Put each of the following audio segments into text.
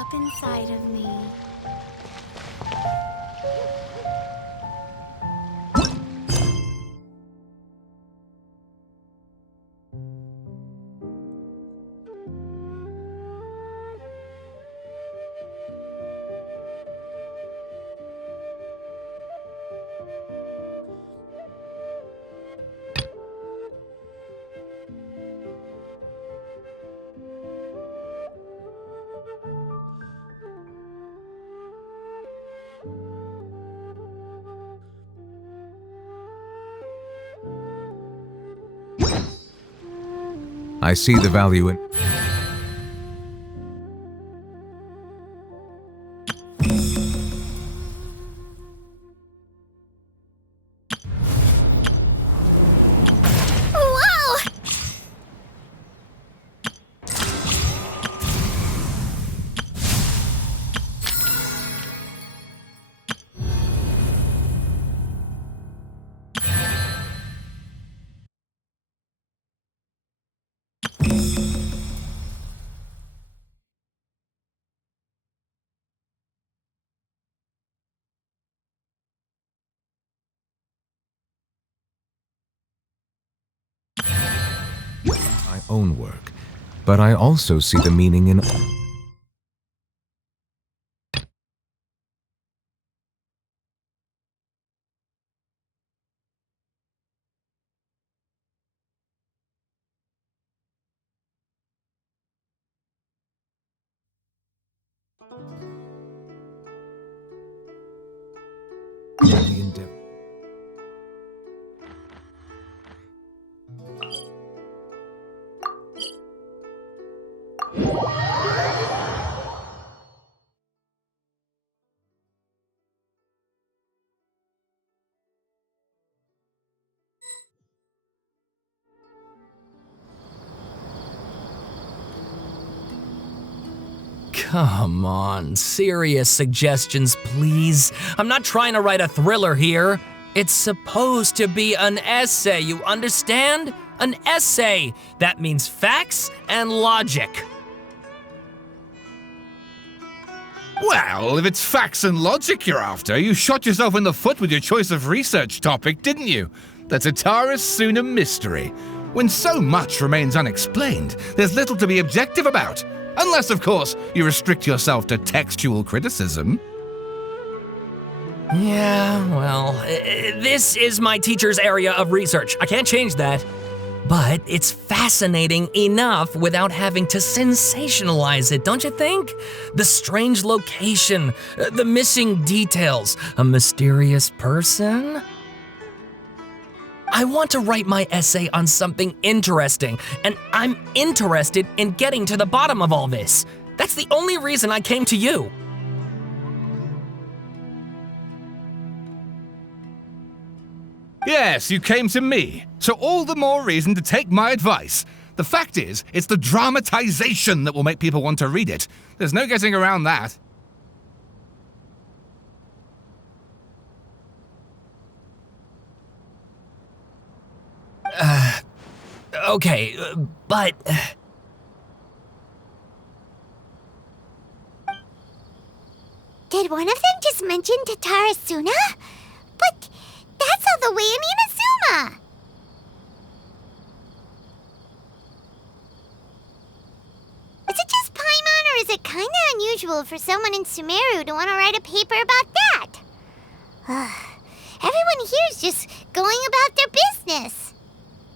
up inside of me. I see the value in... Whoa! my own work, but I also see the meaning in... the endeavor. Come on, serious suggestions, please. I'm not trying to write a thriller here. It's supposed to be an essay, you understand? An essay. That means facts and logic. Well, if it's facts and logic you're after, you shot yourself in the foot with your choice of research topic, didn't you? The Tatara Suna mystery. When so much remains unexplained, there's little to be objective about. Unless, of course, you restrict yourself to textual criticism. Yeah, well, this is my teacher's area of research. I can't change that. But it's fascinating enough without having to sensationalize it, don't you think? The strange location, the missing details, a mysterious person. I want to write my essay on something interesting, and I'm interested in getting to the bottom of all this. That's the only reason I came to you. Yes, you came to me, so all the more reason to take my advice. The fact is, it's the dramatization that will make people want to read it. There's no getting around that. Okay, but... Did one of them just mention Tatara Suna? But that's all the way in Inazuma! Is it just Paimon, or is it kinda unusual for someone in Sumeru to want to write a paper about that? Everyone here's just going about their business.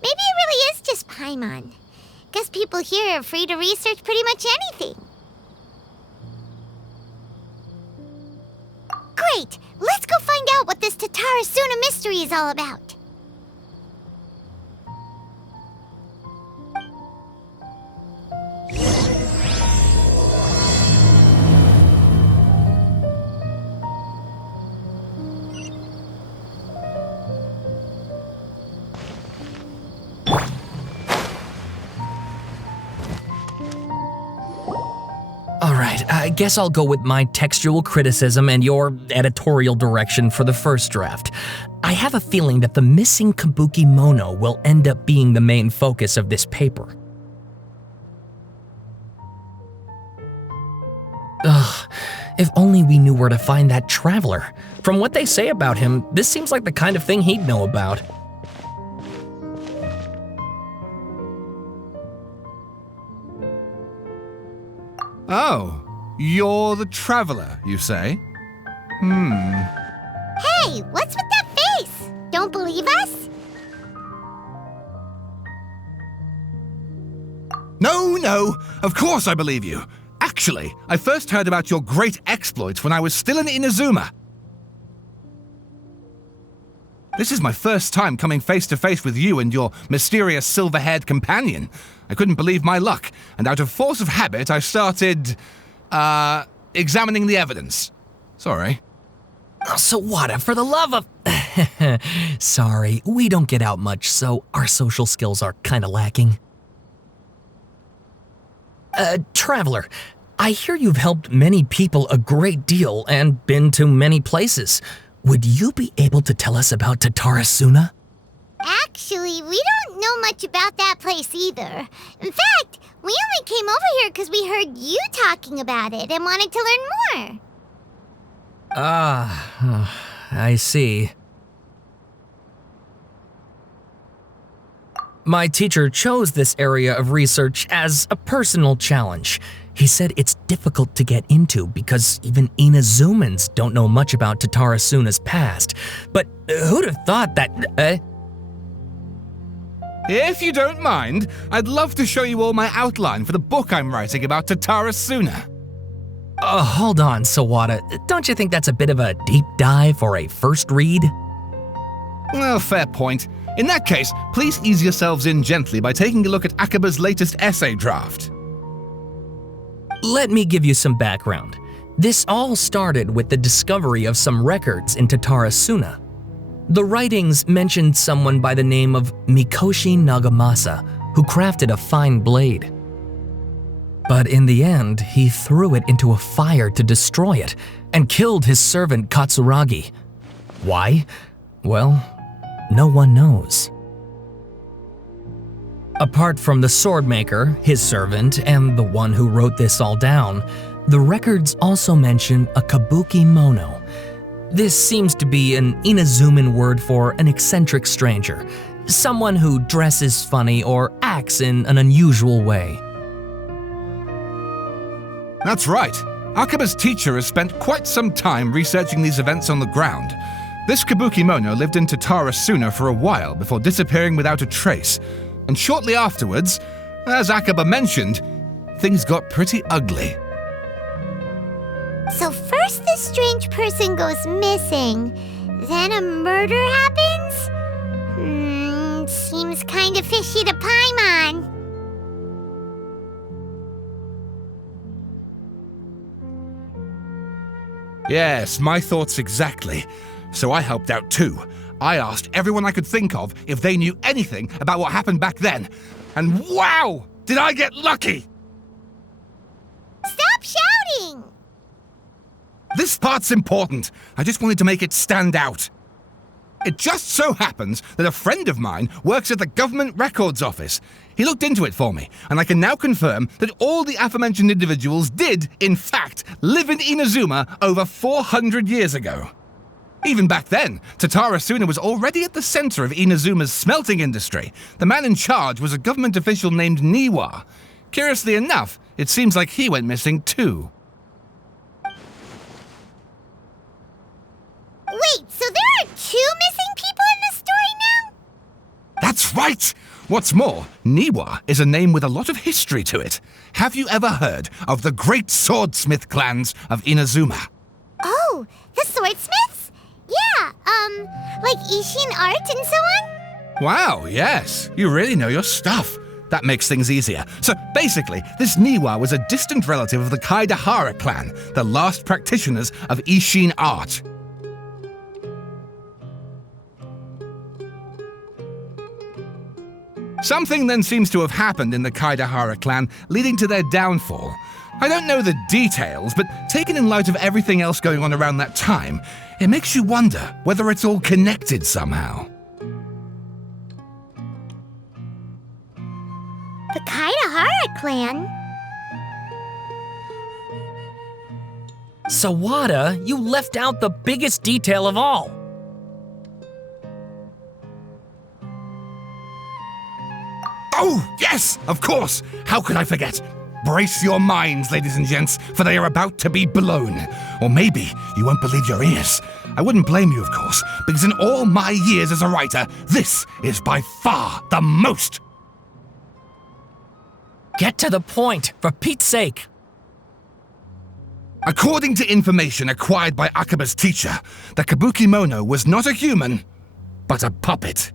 Maybe it really is just Paimon. Guess people here are free to research pretty much anything. Great! Let's go find out what this Tatara Suna mystery is all about. Alright, I guess I'll go with my textual criticism and your editorial direction for the first draft. I have a feeling that the missing Kabuki Mono will end up being the main focus of this paper. If only we knew where to find that traveler. From what they say about him, this seems like the kind of thing he'd know about. Oh, you're the traveler, you say? Hey, what's with that face? Don't believe us? No, of course I believe you. Actually, I first heard about your great exploits when I was still in Inazuma. This is my first time coming face to face with you and your mysterious silver-haired companion. I couldn't believe my luck, and out of force of habit, I started, examining the evidence. Sorry. Oh, Sawada, for the love of... Sorry, we don't get out much, so our social skills are kinda lacking. Traveler, I hear you've helped many people a great deal and been to many places. Would you be able to tell us about Tatarasuna? Actually, we don't know much about that place either. In fact, we only came over here because we heard you talking about it and wanted to learn more. I see. My teacher chose this area of research as a personal challenge. He said it's difficult to get into because even Inazumans don't know much about Tatarasuna's past. But who'd have thought that, If you don't mind, I'd love to show you all my outline for the book I'm writing about Tatarasuna. Hold on, Sawada. Don't you think that's a bit of a deep dive for a first read? Well, fair point. In that case, please ease yourselves in gently by taking a look at Akaba's latest essay draft. Let me give you some background. This all started with the discovery of some records in Tatarasuna. The writings mentioned someone by the name of Mikoshi Nagamasa, who crafted a fine blade. But in the end, he threw it into a fire to destroy it and killed his servant Katsuragi. Why? Well, no one knows. Apart from the swordmaker, his servant, and the one who wrote this all down, the records also mention a kabuki mono. This seems to be an Inazuman word for an eccentric stranger, someone who dresses funny or acts in an unusual way. That's right. Akaba's teacher has spent quite some time researching these events on the ground. This kabuki mono lived in Tatarasuna for a while before disappearing without a trace. And shortly afterwards, as Akaba mentioned, things got pretty ugly. So first this strange person goes missing, then a murder happens? Seems kinda fishy to Paimon. Yes, my thoughts exactly. So I helped out too. I asked everyone I could think of if they knew anything about what happened back then. And wow! Did I get lucky! Stop shouting! This part's important. I just wanted to make it stand out. It just so happens that a friend of mine works at the Government Records Office. He looked into it for me, and I can now confirm that all the aforementioned individuals did, in fact, live in Inazuma over 400 years ago. Even back then, Tatarasuna was already at the center of Inazuma's smelting industry. The man in charge was a government official named Niwa. Curiously enough, it seems like he went missing too. Wait, so there are 2 missing people in this story now? That's right! What's more, Niwa is a name with a lot of history to it. Have you ever heard of the great swordsmith clans of Inazuma? Oh, the swordsmiths? Yeah, like Ishin art and so on? Wow, yes. You really know your stuff. That makes things easier. So basically, this Niwa was a distant relative of the Kaidahara clan, the last practitioners of Ishin art. Something then seems to have happened in the Kaidahara clan, leading to their downfall. I don't know the details, but taken in light of everything else going on around that time, it makes you wonder whether it's all connected somehow. The Kaidahara clan? Sawada, you left out the biggest detail of all. Oh, yes, of course. How could I forget? Brace your minds, ladies and gents, for they are about to be blown. Or maybe you won't believe your ears. I wouldn't blame you, of course, because in all my years as a writer, this is by far the most. Get to the point, for Pete's sake. According to information acquired by Akaba's teacher, the Kabuki Mono was not a human, but a puppet.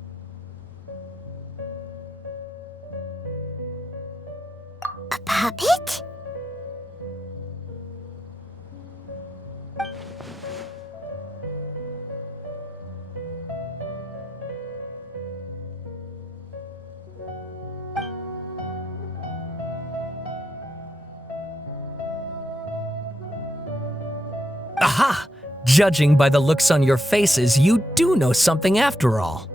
A puppet? Aha! Judging by the looks on your faces, you do know something after all.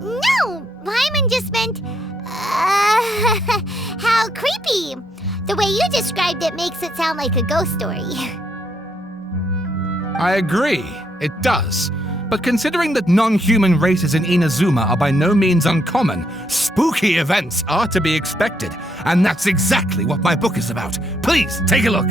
No! Paimon just meant, how creepy. The way you described it makes it sound like a ghost story. I agree, it does. But considering that non-human races in Inazuma are by no means uncommon, spooky events are to be expected. And that's exactly what my book is about. Please, take a look.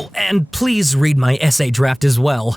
Oh, and please read my essay draft as well.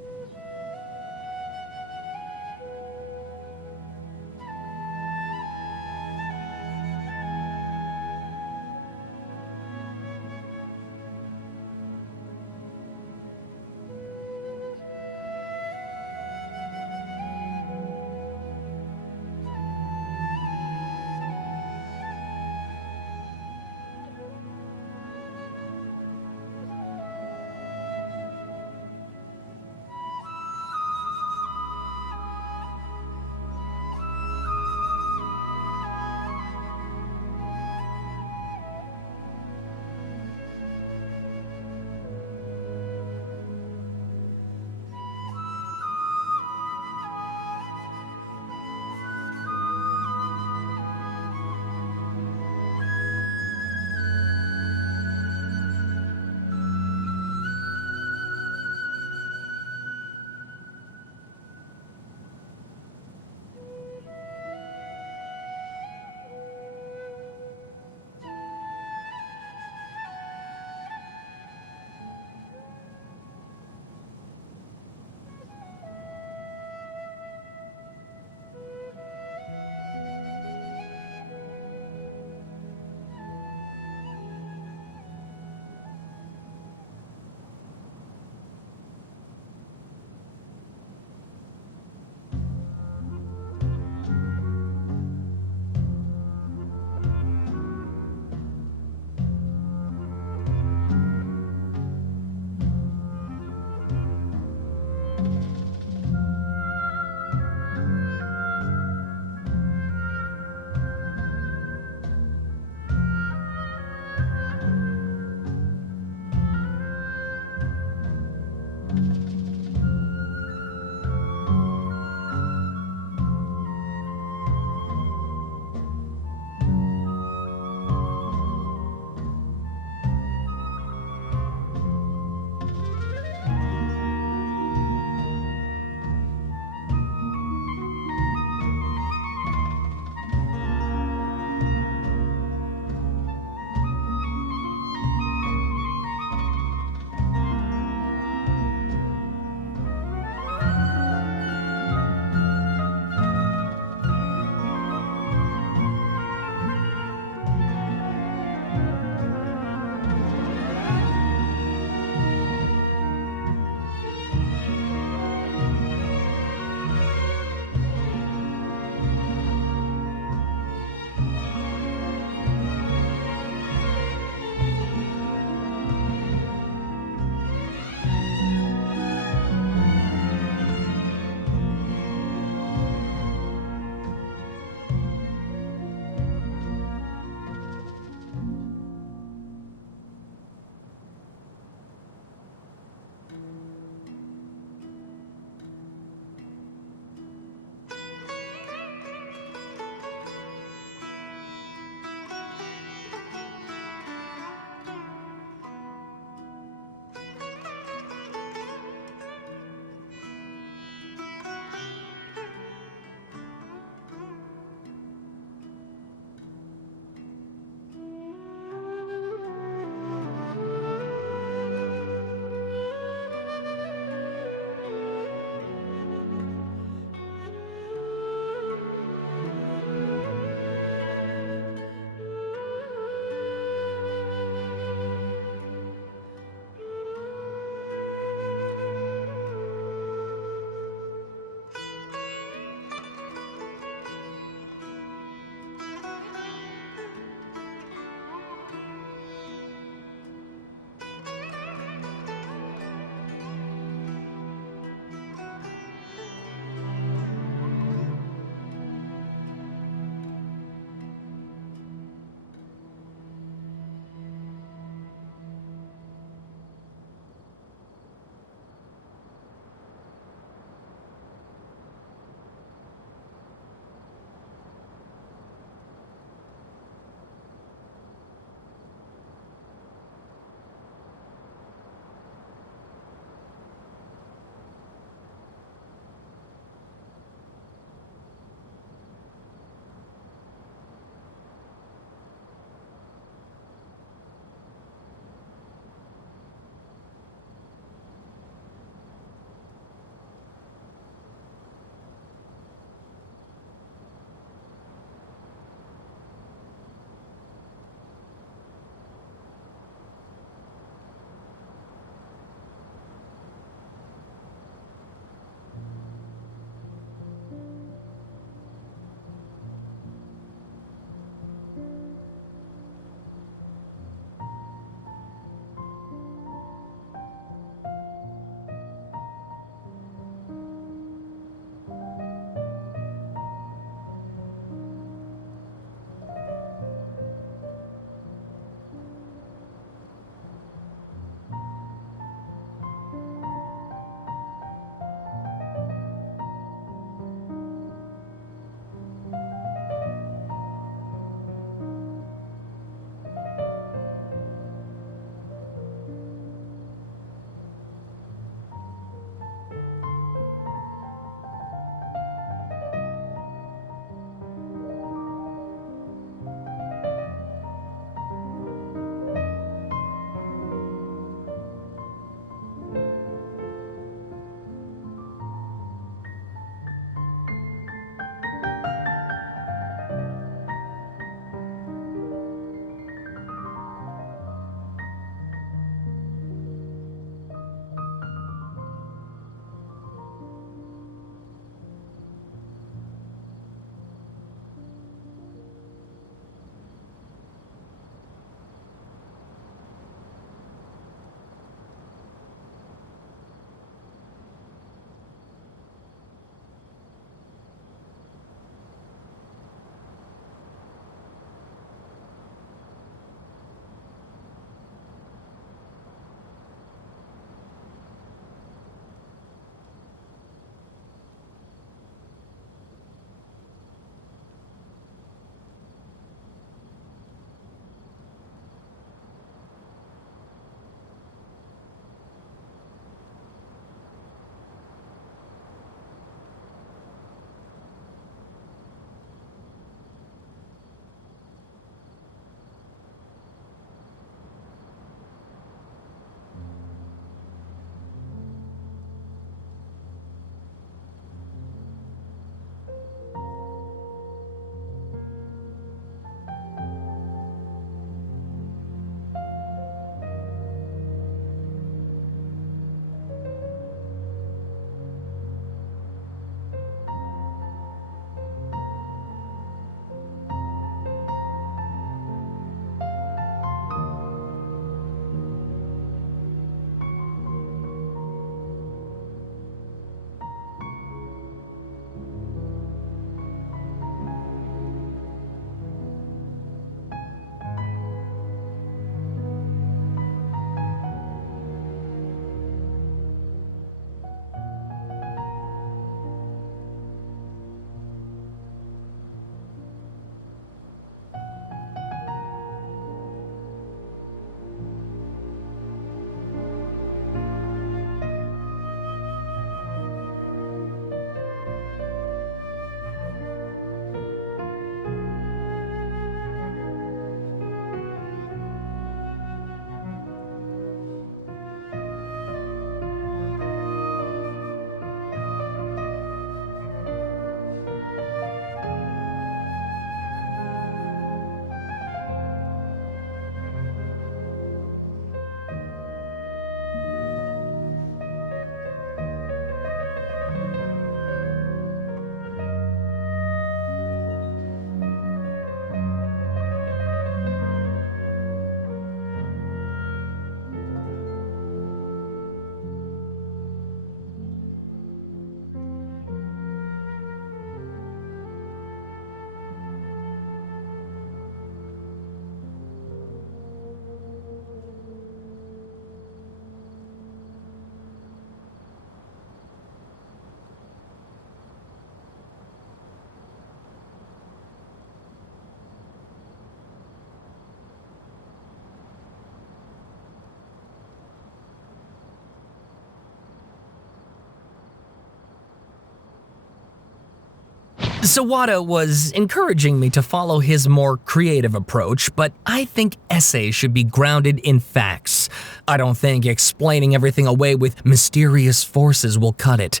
Sawada was encouraging me to follow his more creative approach, but I think essays should be grounded in facts. I don't think explaining everything away with mysterious forces will cut it.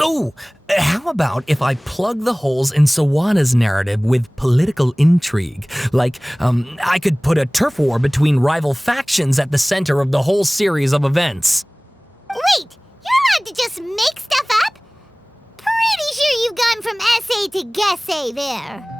Oh, how about if I plug the holes in Sawada's narrative with political intrigue? Like, I could put a turf war between rival factions at the center of the whole series of events. Wait, you're allowed to just make stuff up? Pretty sure you've gone from essay to guessay there.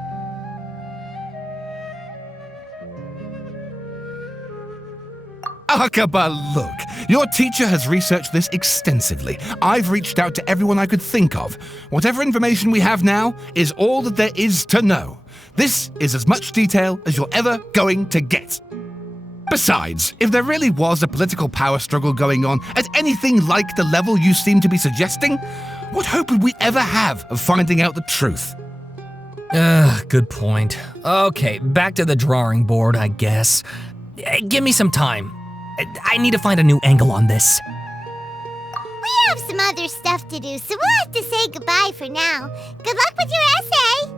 Akaba, look. Your teacher has researched this extensively. I've reached out to everyone I could think of. Whatever information we have now is all that there is to know. This is as much detail as you're ever going to get. Besides, if there really was a political power struggle going on at anything like the level you seem to be suggesting, what hope would we ever have of finding out the truth? Good point. Okay, back to the drawing board, I guess. Give me some time. I need to find a new angle on this. We have some other stuff to do, so we'll have to say goodbye for now. Good luck with your essay!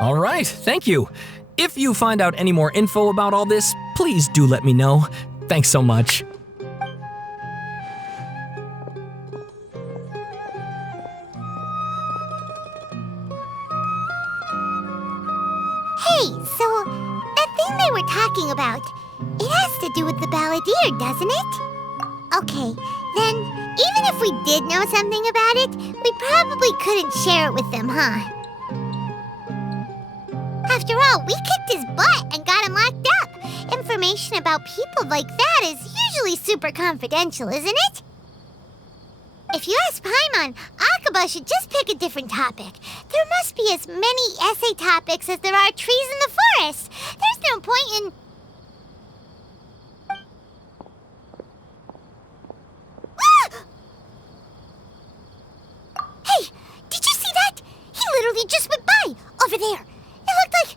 All right, thank you. If you find out any more info about all this, please do let me know. Thanks so much. Hey, so that thing they were talking about, it has to do with the balladeer, doesn't it? Okay, then even if we did know something about it, we probably couldn't share it with them, huh? After all, we kicked his butt and got him locked up. Information about people like that is usually super confidential, isn't it? If you ask Paimon, Akaba should just pick a different topic. There must be as many essay topics as there are trees in the forest. There's no point in... Hey, did you see that? He literally just went by, over there. It looked like...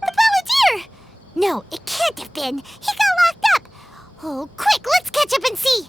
the balladeer! No, it can't have been. He got locked up. Oh, quick, let's catch up and see.